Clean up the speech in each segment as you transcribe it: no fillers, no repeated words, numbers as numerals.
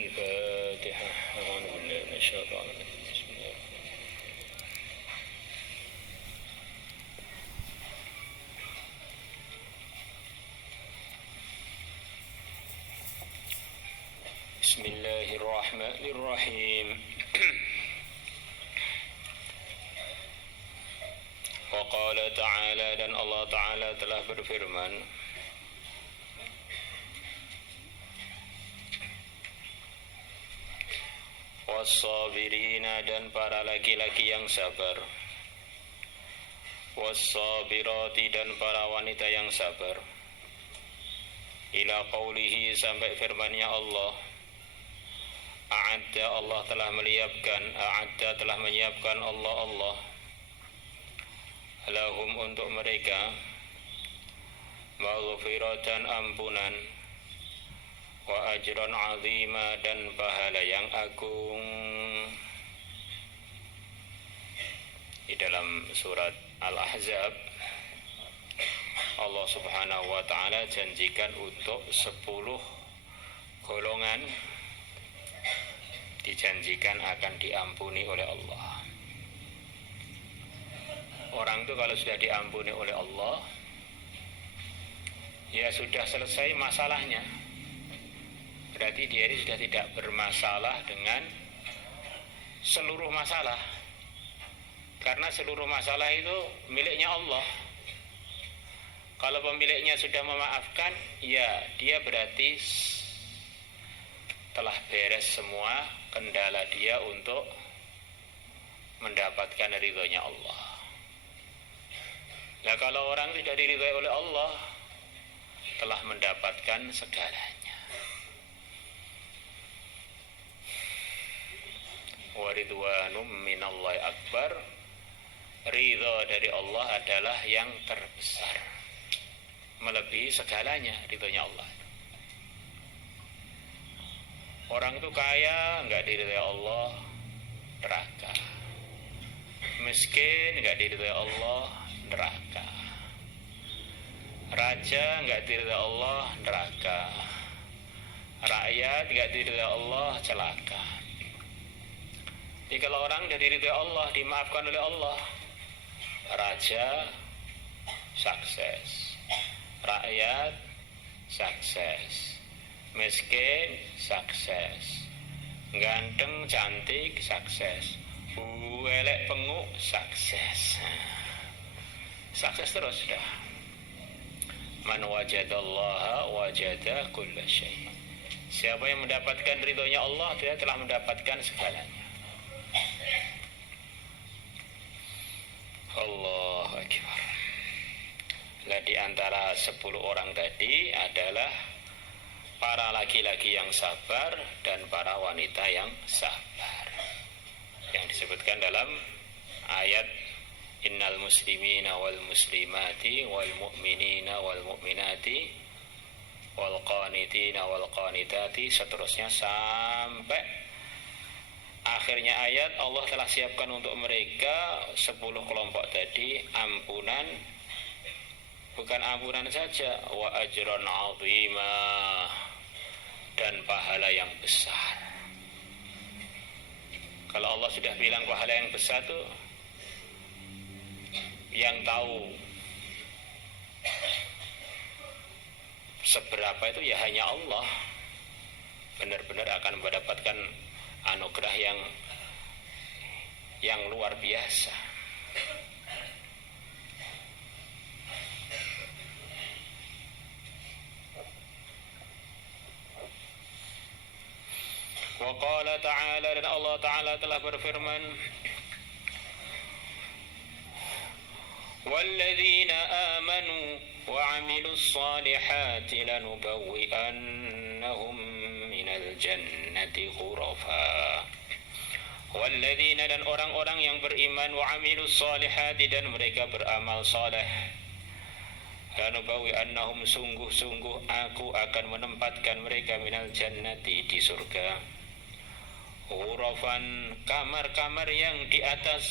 الفاتحة. أعوذ بالله من الشيطان الرجيم. بسم الله الرحمن الرحيم. بسم الله الرحمن الرحيم. Waqala ta'ala, dan Allah Ta'ala telah berfirman, was-sabirina, dan para laki-laki yang sabar, was-sabirati, dan para wanita yang sabar, ila qawlihi, sampai firman-Nya Allah, a'adda, Allah telah menyiapkan Allah lahum, untuk mereka, maghfiratan, ampunan, wa ajran azima, dan pahala yang agung. Di dalam surat Al-Ahzab, Allah Subhanahu wa ta'ala janjikan untuk 10 golongan dijanjikan akan diampuni oleh Allah. Orang itu kalau sudah diampuni oleh Allah, ya sudah selesai masalahnya. Berarti dia ini sudah tidak bermasalah dengan seluruh masalah. Karena seluruh masalah itu miliknya Allah. Kalau pemiliknya sudah memaafkan, ya dia berarti telah beres semua kendala dia untuk mendapatkan ridhonya Allah. Nah, kalau orang tidak diridhai oleh Allah, telah mendapatkan segalanya. Wa ridwanum minallahi akbar, ridha dari Allah adalah yang terbesar, melebihi segalanya ridhonya Allah. Orang itu kaya, enggak diridhai Allah, neraka. Miskin, enggak diridhai Allah, neraka. Raja enggak diridhai Allah, neraka. Rakyat enggak diridhai Allah, celaka. Jadi kalau orang sudah diridhai Allah, dimaafkan oleh Allah, raja sukses, rakyat sukses, miskin sukses, ganteng cantik sukses, elek penguk sukses. Sukses terus sudah. Man wajadallaha wajada kulla syai'. Siapa yang mendapatkan ridhonya Allah, dia telah mendapatkan segalanya. Allahu Akbar. Nah, di antara 10 orang tadi adalah para laki-laki yang sabar dan para wanita yang sabar, yang disebutkan dalam ayat innal muslimina wal muslimati wal mu'minina wal mu'minati wal qanitina wal qanitati, seterusnya sampai akhirnya ayat. Allah telah siapkan untuk mereka 10 kelompok tadi ampunan, bukan ampunan saja, wa ajran azima, dan pahala yang besar. Kalau Allah sudah bilang pahala yang besar tuh, yang tahu seberapa itu ya hanya Allah. Benar-benar akan mendapatkan anugerah yang luar biasa. Wa qala ta'ala, dan Allah Ta'ala telah berfirman, walladzina amanu wa 'amilus salihati lanubawwi'annahum minal jannati ghurafa. Walladzina, dan orang-orang yang beriman, wa 'amilus salihati, dan mereka beramal saleh, lanubawwi'annahum, sungguh-sungguh aku akan menempatkan mereka minal jannati, di surga, ghurafan, kamar-kamar yang di atas.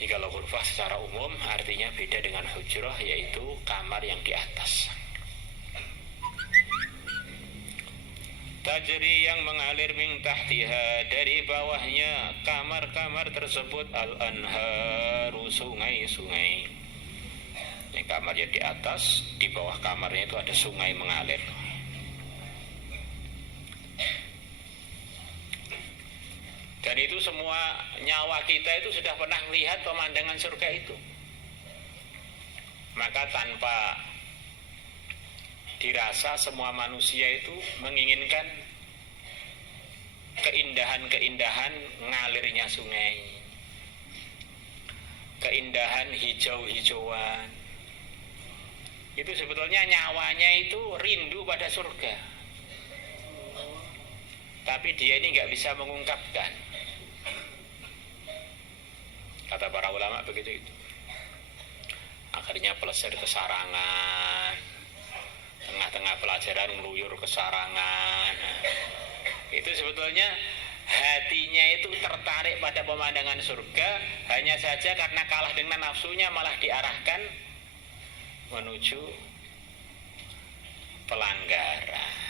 Jika kalau ghurfah secara umum artinya beda dengan hujrah, yaitu kamar yang di atas. tajri yang mengalir min tahtiha, dari bawahnya kamar-kamar tersebut, al-anharu, sungai-sungai. Yang kamarnya di atas, di bawah kamarnya itu ada sungai mengalir. Dan itu semua nyawa kita itu sudah pernah melihat pemandangan surga itu. Maka tanpa dirasa semua manusia itu menginginkan keindahan-keindahan ngalirnya sungai, keindahan hijau-hijauan. Itu sebetulnya nyawanya itu rindu pada surga, tapi dia ini nggak bisa mengungkapkan. Kata para ulama begitu itu. Akhirnya pelesir ke sarangan, tengah-tengah pelajaran ngeluyur ke sarangan. Itu sebetulnya hatinya itu tertarik pada pemandangan surga, hanya saja karena kalah dengan nafsunya malah diarahkan menuju pelanggaran.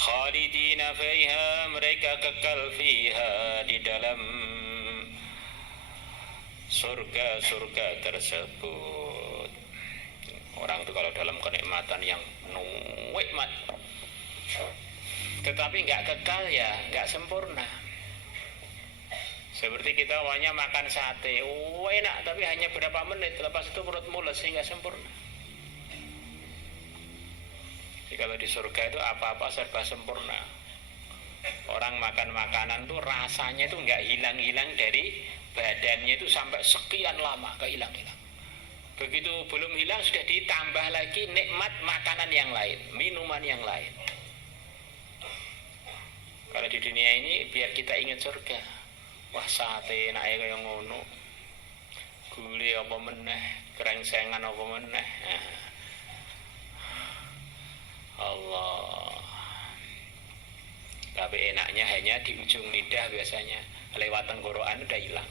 Khalidina fiha, mereka kekal fiha, di dalam surga-surga tersebut. Orang itu kalau dalam kenikmatan yang nikmat, tetapi nggak kekal, ya nggak sempurna. Seperti kita awalnya makan sate, enak, tapi hanya berapa menit, lepas itu perut mules, sehingga sempurna. Jadi kalau di surga itu apa-apa serba sempurna. Orang makan makanan tuh rasanya itu nggak hilang-hilang dari badannya itu sampai sekian lama, nggak hilang-hilang. Begitu belum hilang sudah ditambah lagi nikmat makanan yang lain, minuman yang lain. Kalau di dunia ini biar kita ingat surga, wah sate enak kaya ngono, gulai apa meneh, krengsengan apa meneh. Allah. Tapi enaknya hanya di ujung lidah biasanya, lewat tenggorokan udah hilang.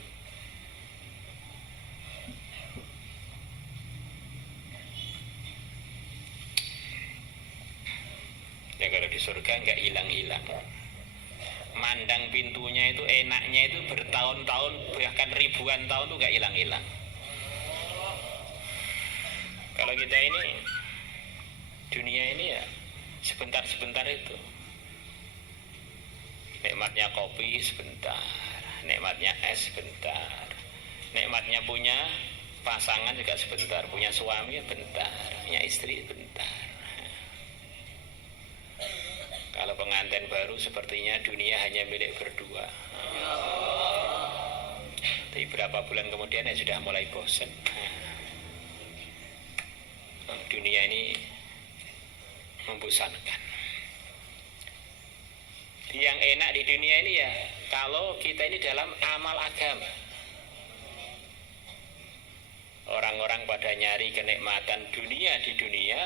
Ya kalau di surga nggak hilang-hilang. Mandang pintunya itu enaknya itu bertahun-tahun, bahkan ribuan tahun tuh nggak hilang-hilang. Kalau kita ini dunia ini ya sebentar-sebentar itu. Nikmatnya kopi sebentar, nikmatnya es sebentar, nikmatnya punya pasangan juga sebentar, punya suami bentar, punya istri bentar. Kalau pengantin baru sepertinya dunia hanya milik berdua. Tapi berapa bulan kemudian ya sudah mulai bosan. Dunia ini membosankan. Yang enak di dunia ini ya kalau kita ini dalam amal agama. Orang-orang pada nyari kenikmatan dunia di dunia,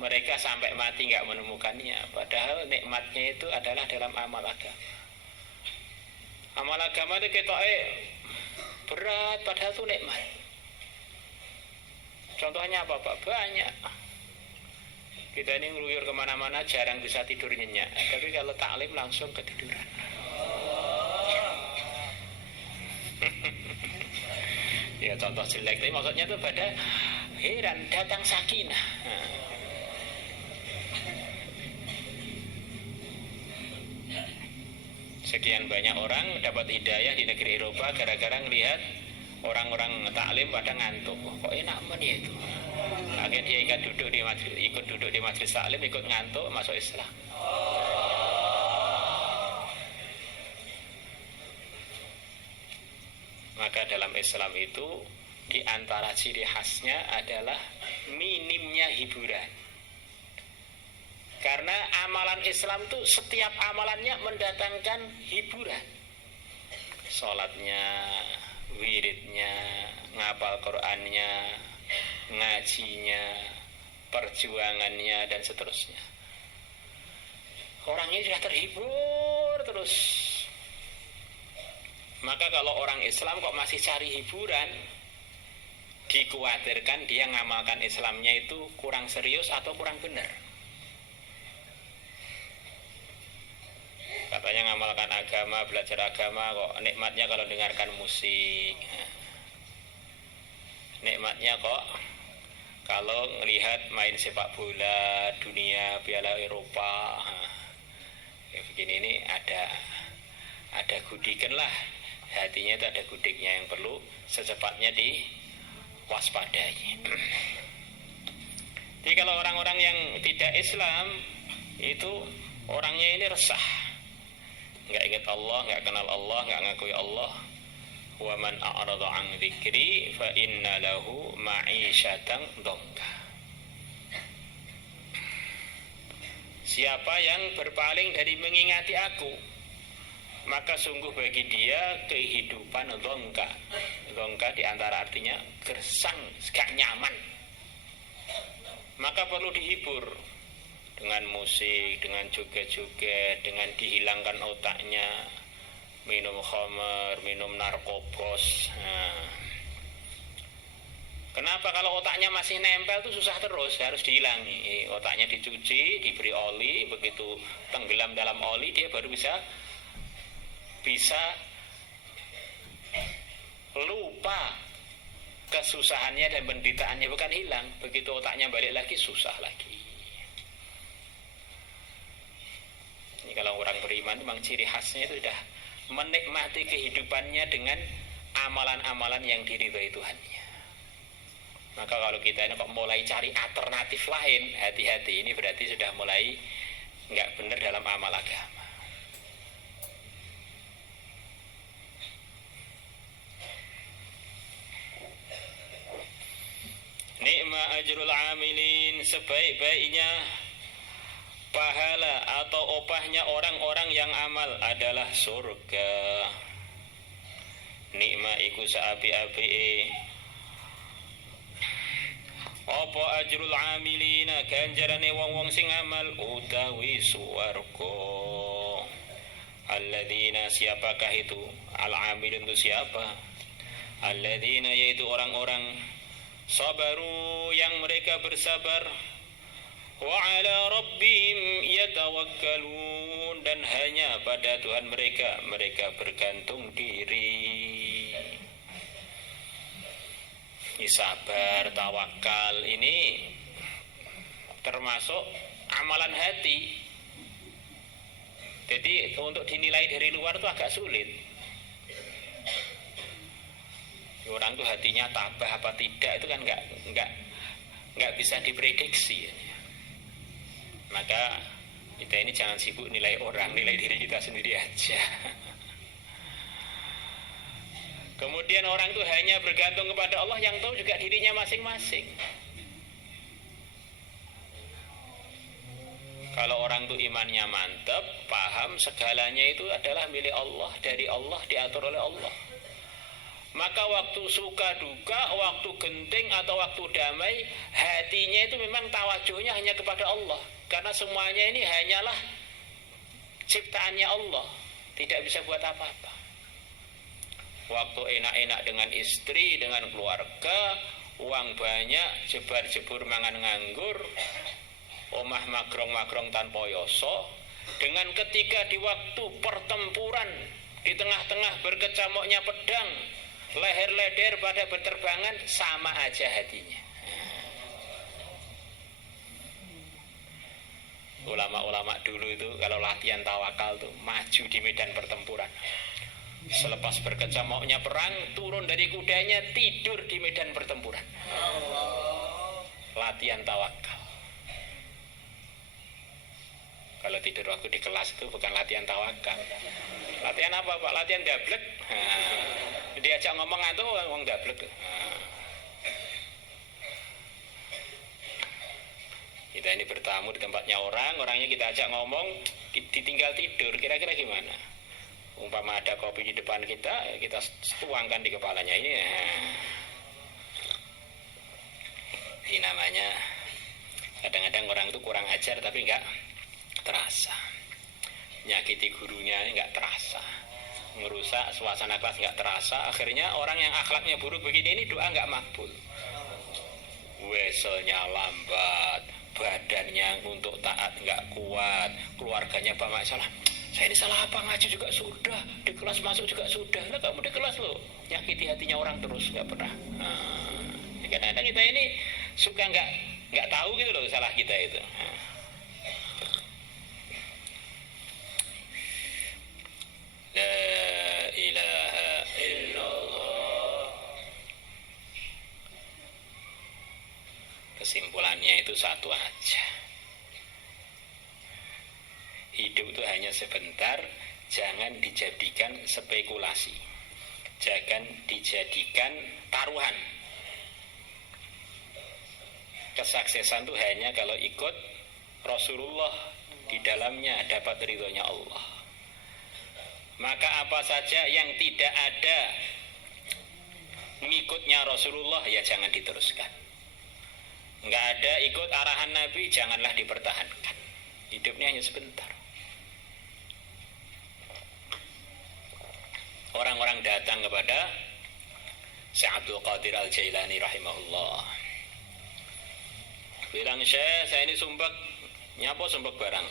mereka sampai mati nggak menemukannya. Padahal nikmatnya itu adalah dalam amal agama. Amal agama itu ketoknya berat, padahal itu nikmat. Contohnya apa Pak? Banyak. Kita ini ngeluyur kemana-mana jarang bisa tidur nyenyak, tapi kalau taklim langsung ketiduran. Ya contoh jelek, tapi maksudnya itu pada heran datang sakinah. Sekian banyak orang dapat hidayah di negeri Eropa gara-gara ngelihat orang-orang taklim pada ngantuk. Kok enak men ya itu. Akhirnya dia ikut duduk di majlis taklim, ikut ngantuk, masuk Islam. Maka dalam Islam itu di antara ciri khasnya adalah minimnya hiburan. Karena amalan Islam itu setiap amalannya mendatangkan hiburan. Sholatnya, wiridnya, ngapal Qur'annya, ngajinya, perjuangannya, dan seterusnya. Orangnya sudah terhibur terus. Maka kalau orang Islam kok masih cari hiburan, dikhawatirkan dia ngamalkan Islamnya itu kurang serius atau kurang benar. Katanya ngamalkan agama, belajar agama kok nikmatnya kalau dengarkan musik, nikmatnya kok kalau melihat main sepak bola dunia, Piala Eropa. Ya begini, ini ada gudikan lah, hatinya itu ada gudiknya yang perlu secepatnya diwaspadai. Jadi kalau orang-orang yang tidak Islam itu orangnya ini resah, nggak ingat Allah, nggak kenal Allah, nggak ngakui Allah. Wa man a'rada an dzikri fa inna lahu ma'isyatan dhanka. Siapa yang berpaling dari mengingati aku, maka sungguh bagi dia kehidupan dhanka. Dhanka diantara artinya gersang, gak nyaman. Maka perlu dihibur dengan musik, dengan joget-joget, dengan dihilangkan otaknya, minum khamar, minum narkobos. Kenapa? Kalau otaknya masih nempel itu susah terus, harus dihilangi. Otaknya dicuci, diberi oli, begitu tenggelam dalam oli dia baru bisa lupa kesusahannya dan penderitaannya, bukan hilang. Begitu otaknya balik lagi susah lagi. Ini kalau orang beriman memang ciri khasnya itu sudah menikmati kehidupannya dengan amalan-amalan yang diridhoi Tuhannya. Maka kalau kita ini kok mulai cari alternatif lain, hati-hati, ini berarti sudah mulai nggak benar dalam amal agama. Ni'ma ajrul amilin, sebaik-baiknya pahala atau opahnya orang-orang yang amal adalah surga. Nikma iku saapi-api apa ajrul amilina, ganjarane wong-wong sing amal utawi swarga. Alladzina, siapakah itu? Al-amilun itu siapa? Alladzina, yaitu orang-orang sabaru, yang mereka bersabar, wa ala rabbihim yatawakkalun, dan hanya pada Tuhan mereka bergantung diri. Sabar, tawakal ini termasuk amalan hati. Jadi untuk dinilai dari luar itu agak sulit. Orang itu hatinya tabah apa tidak itu kan nggak bisa diprediksi. Maka kita ini jangan sibuk nilai orang, nilai diri kita sendiri aja. Kemudian orang itu hanya bergantung kepada Allah, yang tahu juga dirinya masing-masing. Kalau orang itu imannya mantap, paham segalanya itu adalah milik Allah, dari Allah, diatur oleh Allah. Maka waktu suka duka, waktu genting atau waktu damai, hatinya itu memang tawajuhnya hanya kepada Allah. Karena semuanya ini hanyalah ciptaannya Allah, tidak bisa buat apa-apa. Waktu enak-enak dengan istri, dengan keluarga, uang banyak, jebar-jebur mangan nganggur, omah magrong-magrong tanpa yoso. Dengan ketika di waktu pertempuran, di tengah-tengah berkecamuknya pedang, leher-leder pada berterbangan, sama aja hatinya. Ulama-ulama dulu itu kalau latihan tawakal tuh maju di medan pertempuran. Selepas berkecamuknya perang, turun dari kudanya, tidur di medan pertempuran. Latihan tawakal. Kalau tidur waktu di kelas itu bukan latihan tawakal. Latihan apa Pak? Latihan dablek. Diajak ngomong atau ngomong dablek. Kita ini bertamu di tempatnya orang, orangnya kita ajak ngomong, ditinggal tidur, kira-kira gimana? Umpama ada kopi di depan kita, kita tuangkan di kepalanya ini. Ini namanya kadang-kadang orang itu kurang ajar tapi enggak terasa. Nyakiti gurunya enggak terasa. Ngerusak suasana kelas enggak terasa. Akhirnya orang yang akhlaknya buruk begini ini doa enggak makbul. weselnya lambat, badannya untuk taat nggak kuat, keluarganya bermasalah. Saya ini salah apa, ngaji juga sudah, di kelas masuk juga sudah. Lah kamu di kelas lo nyakiti hatinya orang terus, nggak pernah. Kadang-kadang kita ini suka nggak tahu gitu loh salah kita itu. La ilaha illallah. Kesimpulannya itu satu aja. Hidup itu hanya sebentar, jangan dijadikan spekulasi. Jangan dijadikan taruhan. Kesuksesan itu hanya kalau ikut Rasulullah, di dalamnya dapat ridhonya Allah. Maka apa saja yang tidak ada mengikutnya Rasulullah, ya jangan diteruskan. Enggak ada ikut arahan Nabi, janganlah dipertahankan. Hidupnya hanya sebentar. Orang-orang datang kepada Syekh Abdul Qadir Al-Jailani rahimahullah, bilang, Syekh, saya ini sumbek. Nyapa sumbek barang?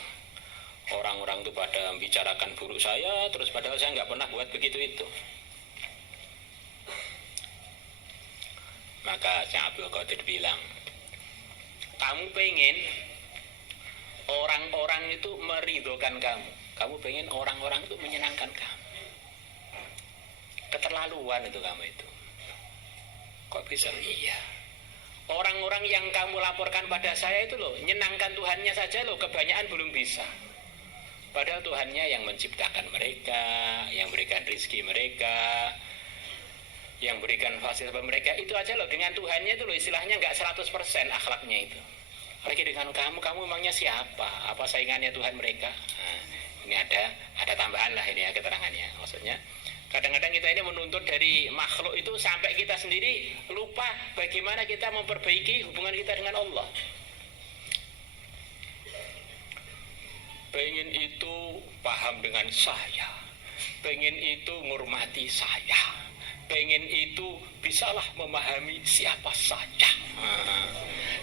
Orang-orang itu pada membicarakan buruk saya, terus padahal saya nggak pernah buat begitu itu. Maka Syekh Abdul Qadir bilang, kamu pengen orang-orang itu meridhokan kamu. Kamu pengen orang-orang itu menyenangkan kamu. Keterlaluan itu kamu itu. Kok bisa? Iya. Orang-orang yang kamu laporkan pada saya itu loh, menyenangkan Tuhannya saja loh, kebanyakan belum bisa. Padahal Tuhannya yang menciptakan mereka, yang berikan rezeki mereka, yang berikan fasilitas mereka, itu aja loh. Dengan Tuhannya itu loh, istilahnya nggak 100% akhlaknya itu. Lagi dengan kamu emangnya siapa? Apa saingannya Tuhan mereka? Nah, ini ada tambahan lah ini ya keterangannya. Maksudnya kadang-kadang kita ini menuntut dari makhluk itu sampai kita sendiri lupa bagaimana kita memperbaiki hubungan kita dengan Allah. Pengen itu paham dengan saya, pengen itu ngurmati saya, pengen itu bisalah memahami siapa saja.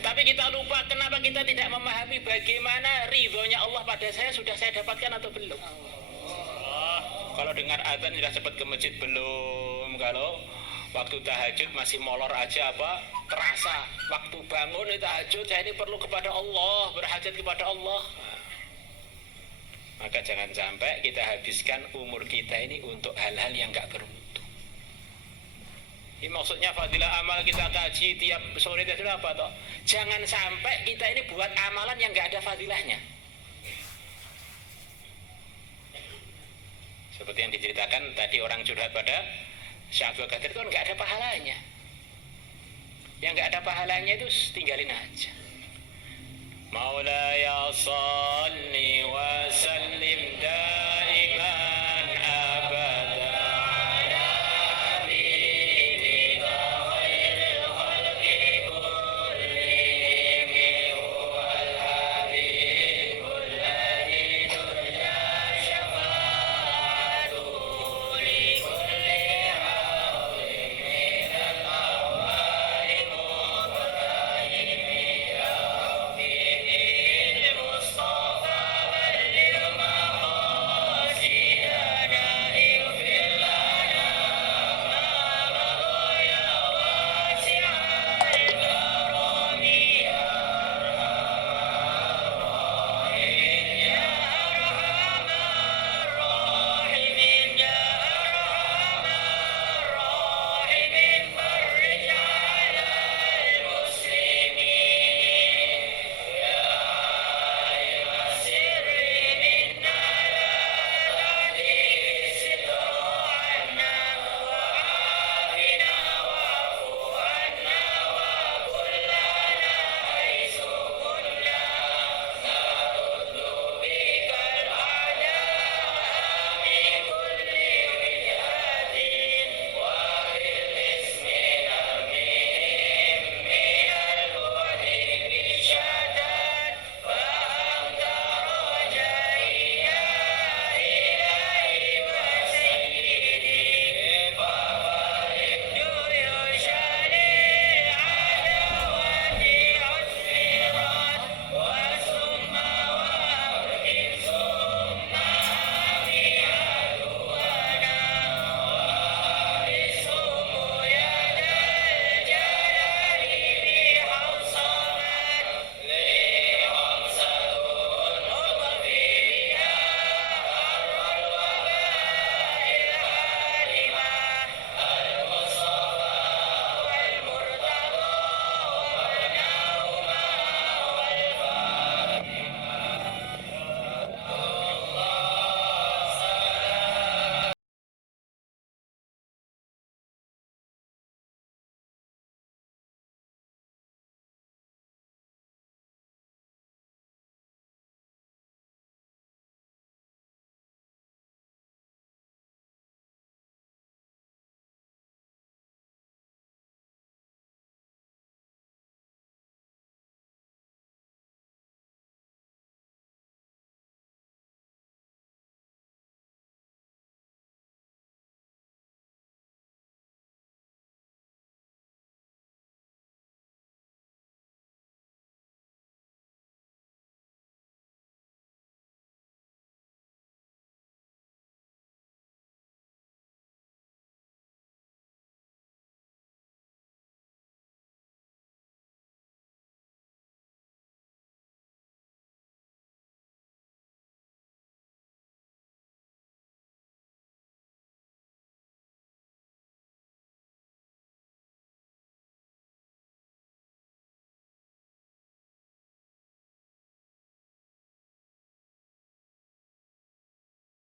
Tapi kita lupa, kenapa kita tidak memahami bagaimana ridhonya Allah pada saya, sudah saya dapatkan atau belum. Kalau dengar azan sudah cepat ke masjid belum, kalau waktu tahajud masih molor aja apa terasa, waktu bangun tahajud saya ini perlu kepada Allah, berhajat kepada Allah. Maka jangan sampai kita habiskan umur kita ini untuk hal-hal yang gak bermutu. Ini maksudnya fadilah amal kita kaji tiap sore itu apa toh? Jangan sampai kita ini buat amalan yang gak ada fadilahnya. Seperti yang diceritakan tadi orang curhat pada Syekh Abdul Qadir itu kan gak ada pahalanya. Yang gak ada pahalanya itu tinggalin aja. Maulaya salli wa